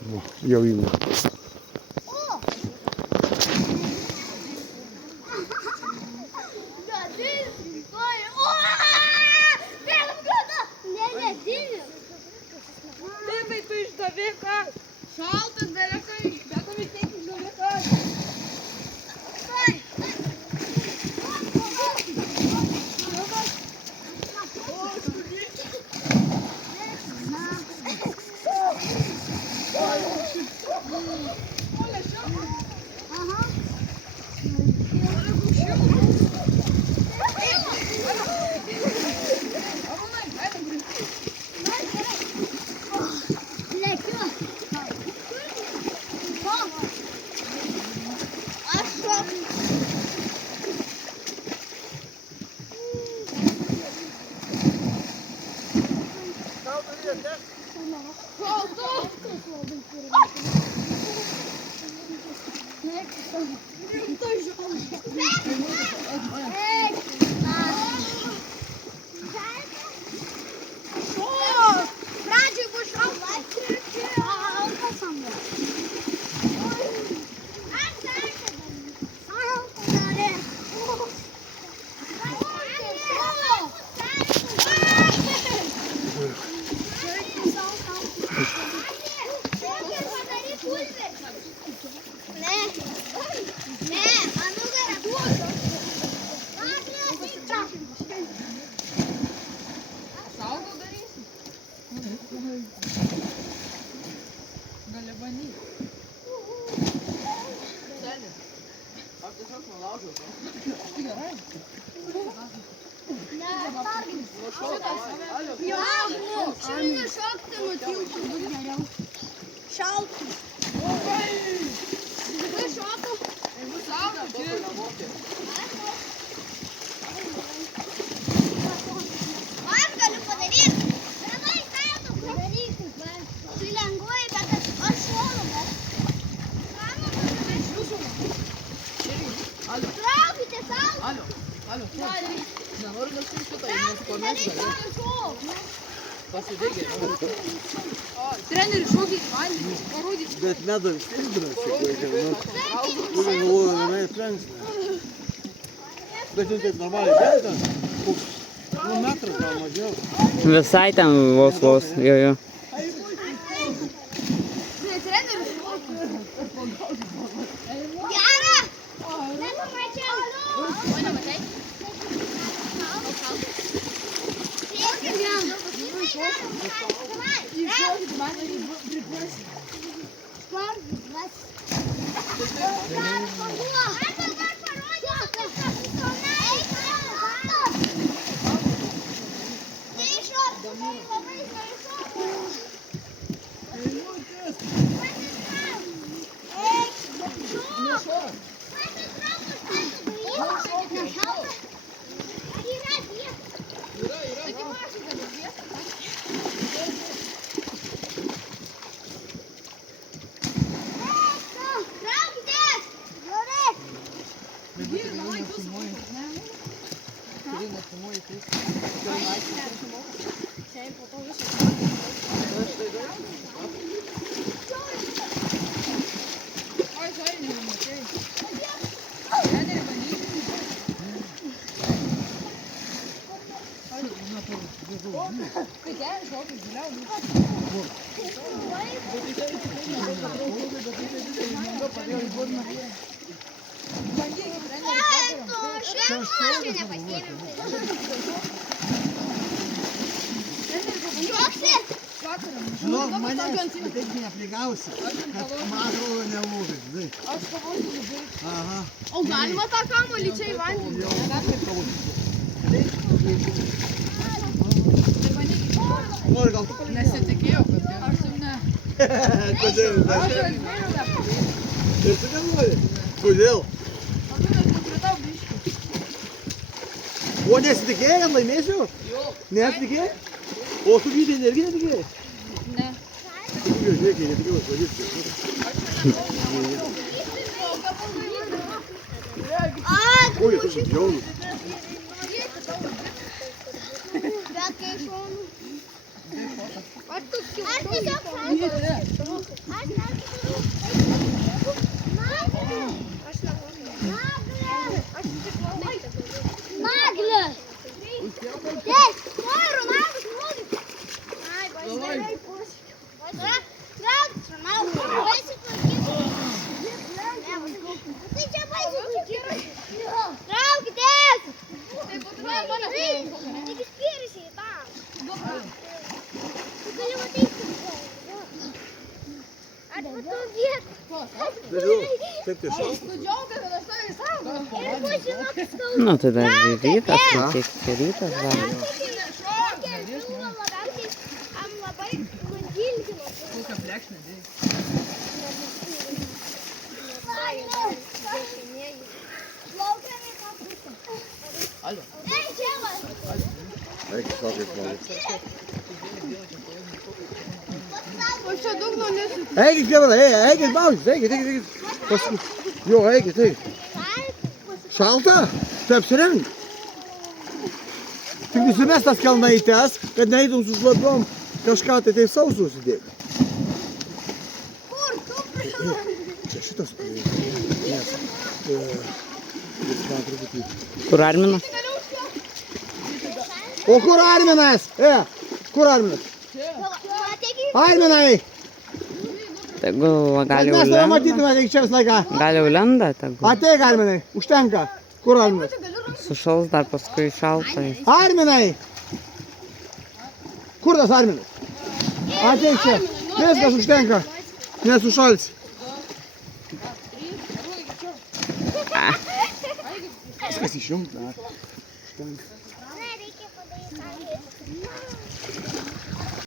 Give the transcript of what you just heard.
O, jau ima. Šaltas dalykai, bet vis tiek išdavikas. Gali bandyti. Seniai. Aš tiesiog nulaužiau to. Gerai. Šiandien šokti nutilti bus geriau. Šaltas. Tai šoku. Aš galiu padaryti. Vienai sąjungų padaryti. Tai lengvai, bet aš šonu. Traukite savo. Alio, nenoriu nuskristi šitą, nes pamiršta. Pasidėgė. Treneri, šokit vandenį, parodykit. Bet medų vis tiek drąsiai, kurie galvoja, vienai trenksnė. Bet jau taip normaliai bėga, koks metras gal mažiau. Visai ten vos, jo. Gerą. Nepamačiau. O, nematai? Nu, manęs taip neapligausi, kad man atrodo nelūžai, žinai. Aš kovosiu labai. Aha. O galima tą kamuolį čia į vandenį? Nori gal tu palikti? Nesitikėjau, kad aš jau ne. Kodėl? Aš jau atbėriau dar. Ir tu nenori? Kodėl? O tu net nukritau biškį. O nesitikėjai, kad laimėsiu? Jo. Nesitikėjai? O tu gydai irgi netikėjai? Ne. Žiūrėk, netikėjau, pavykti. Oi, tu žaudžiaunus. Bet kai šonu. Aš tiesiog šonu. Aš Manau, pasitvarkykit. Tai čia pasitvarkykit. Traukitės. Tik spirsi į tą. Tu gali matyti. Ar matau vietą? Kaip tai šalta? Tu džiaugiasi, kad aš tave įsaugau. Ir ko žinok skauda. Nu, tai dar ir rytas, matyt, čia rytas dar. Kokią plekšnę dėjai? Alio. Eik, sakai, žmogui. Aš čia daug nunešiu. Eikit, Kevina, eikit, maudys, eikit. Paskui. Jo, eikit. Šalta? Tai apsirenk. Tik nusimest tas kelnaites, kad neįtum su šlapiom kažką tai taip sausų užsidėti. Kur tu prieš? Čia šitas. Nes. Man truputį. Kur Arminas? O kur Arminas? Kur Arminas? Arminai! Tegul gal jau Mes tave lenda. matytume, tik čia visą laiką. Gal jau lenda, tegul. Ateik, Arminai, užtenka. Kur Arminas? Sušals dar paskui šalta. Arminai! Kur tas Arminas? Ateik čia. Viskas užtenka. Nesušalsi. Viskas išjungta. Užtenka.